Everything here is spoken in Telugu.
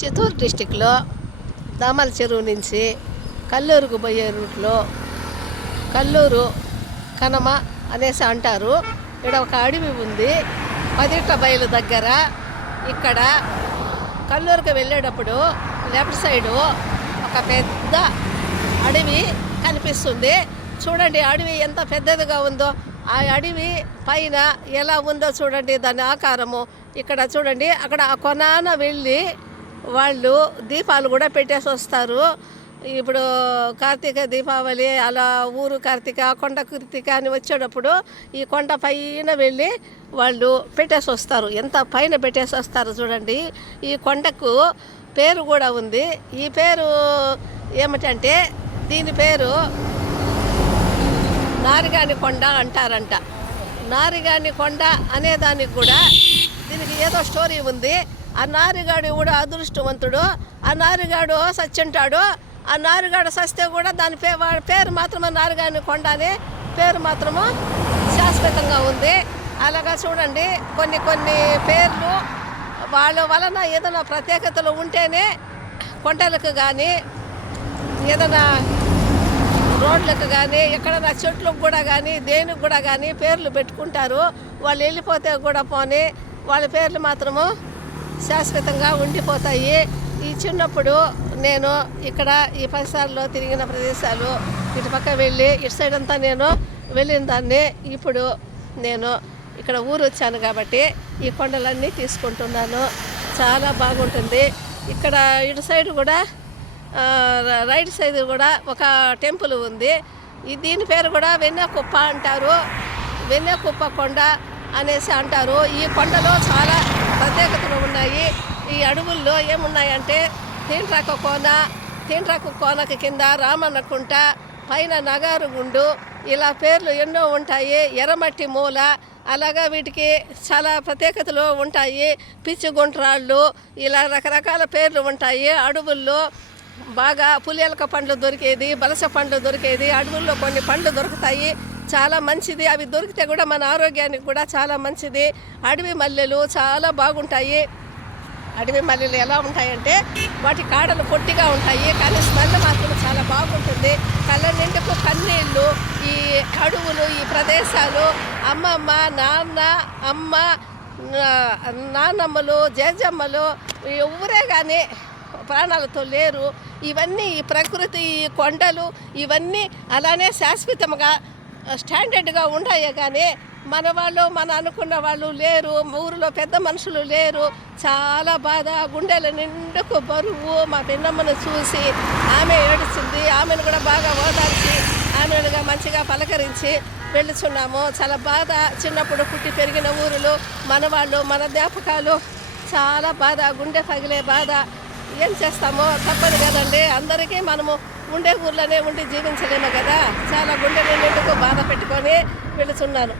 చిత్తూరు డిస్టిక్లో దామల చెరువు నుంచి కల్లూరుకు పోయే రూట్లో కల్లూరు కనమ అనేసి అంటారు. ఇక్కడ ఒక అడవి ఉంది, పదిట్ల బయలు దగ్గర. ఇక్కడ కల్లూరుకు వెళ్ళేటప్పుడు లెఫ్ట్ సైడు ఒక పెద్ద అడవి కనిపిస్తుంది. చూడండి అడవి ఎంత పెద్దదిగా ఉందో. ఆ అడవి పైన ఎలా ఉందో చూడండి, దాని ఆకారము. ఇక్కడ చూడండి, అక్కడ ఆ కొనాన వెళ్ళి వాళ్ళు దీపాలు కూడా పెట్టేసి వస్తారు. ఇప్పుడు కార్తీక దీపావళి అలా ఊరు కార్తీక కొండ కార్తీక అని వచ్చేటప్పుడు ఈ కొండ పైన వెళ్ళి వాళ్ళు పెట్టేసి వస్తారు. ఎంత పైన పెట్టేసి వస్తారు చూడండి. ఈ కొండకు పేరు కూడా ఉంది. ఈ పేరు ఏమిటంటే దీని పేరు నారిగాని కొండ అంటారంట. నారిగాని కొండ అనేదానికి కూడా దీనికి ఏదో స్టోరీ ఉంది. ఆ నారిగాడు కూడా అదృష్టవంతుడు. ఆ నారిగాడు సచ్చింటాడు. ఆ నారిగాడు సస్తే కూడా దాని వాడి పేరు మాత్రమే నారిగాని కొండ అనే పేరు మాత్రము శాశ్వతంగా ఉంది. అలాగా చూడండి, కొన్ని కొన్ని పేర్లు వాళ్ళ వలన ఏదైనా ప్రత్యేకతలు ఉంటేనే కొండలకు కానీ ఏదైనా రోడ్లకు కానీ ఎక్కడైనా చెట్లకు కూడా కానీ దేనికి కూడా కానీ పేర్లు పెట్టుకుంటారు. వాళ్ళు వెళ్ళిపోతే కూడా పోనీ వాళ్ళ పేర్లు మాత్రము శాశ్వతంగా ఉండిపోతాయి. ఈ చిన్నప్పుడు నేను ఇక్కడ ఈ పరిసరాల్లో తిరిగిన ప్రదేశాలు ఇటు పక్క వెళ్ళి ఇటు సైడ్ అంతా నేను వెళ్ళిన దాన్ని. ఇప్పుడు నేను ఇక్కడ ఊరు వచ్చాను కాబట్టి ఈ కొండలన్నీ తీసుకుంటున్నాను. చాలా బాగుంటుంది. ఇక్కడ ఇటు సైడ్ కూడా రైట్ సైడ్ కూడా ఒక టెంపుల్ ఉంది. దీని పేరు కూడా వెన్నెకుప్ప అంటారు. వెన్నెకుప్ప కొండ అనేసి అంటారు. ఈ కొండలో చాలా ప్రత్యేకతలు ఉన్నాయి. ఈ అడవుల్లో ఏమున్నాయంటే తీంట్రాకు కోనకి కింద రామన్నకుంట, పైన నగారుగుండు, ఇలా పేర్లు ఎన్నో ఉంటాయి. ఎర్రమట్టి మూల, అలాగా వీటికి చాలా ప్రత్యేకతలు ఉంటాయి. పిచ్చిగుంట్రాళ్ళు, ఇలా రకరకాల పేర్లు ఉంటాయి. అడవుల్లో బాగా పులియలక పండ్లు దొరికేది, బలస పండ్లు దొరికేది. అడవుల్లో కొన్ని పండ్లు దొరుకుతాయి, చాలా మంచిది. అవి దొరికితే కూడా మన ఆరోగ్యానికి కూడా చాలా మంచిది. అడవి మల్లెలు చాలా బాగుంటాయి. అడవి మల్లెలు ఎలా ఉంటాయంటే వాటి కాడలు పొట్టిగా ఉంటాయి, కానీ స్మెల్ మాత్రం చాలా బాగుంటుంది. కళ్ళ నిండుకు కన్నీళ్ళు. ఈ అడవులు, ఈ ప్రదేశాలు, అమ్మమ్మ, నాన్న, అమ్మ, నాన్నమ్మలు, జేజమ్మలు ఎవరే కానీ ప్రాణాలతో లేరు. ఇవన్నీ ఈ ప్రకృతి, ఈ కొండలు ఇవన్నీ అలానే శాశ్వతంగా స్టాండర్డ్గా ఉంటాయి. కానీ మన వాళ్ళు మన అనుకున్న వాళ్ళు లేరు. ఊరిలో పెద్ద మనుషులు లేరు. చాలా బాధ, గుండెల నిండుకు బరువు. మా పిన్నమ్మను చూసి ఆమె ఏడుస్తుంది. ఆమెను కూడా బాగా ఓదార్చి ఆమెనుగా మంచిగా పలకరించి వెళుతున్నాము. చాలా బాధ. చిన్నప్పుడు పుట్టి పెరిగిన ఊరులు, మన వాళ్ళు, మన జ్ఞాపకాలు, చాలా బాధ, గుండె పగిలే బాధ. ఏం చేస్తామో తప్పదు కదండి. అందరికీ మనము ఉండే ఊర్లోనే ఉండి జీవించలేము కదా. చాలా గుండె నిండుకు బాధ పెట్టుకొని వెళుతున్నాను.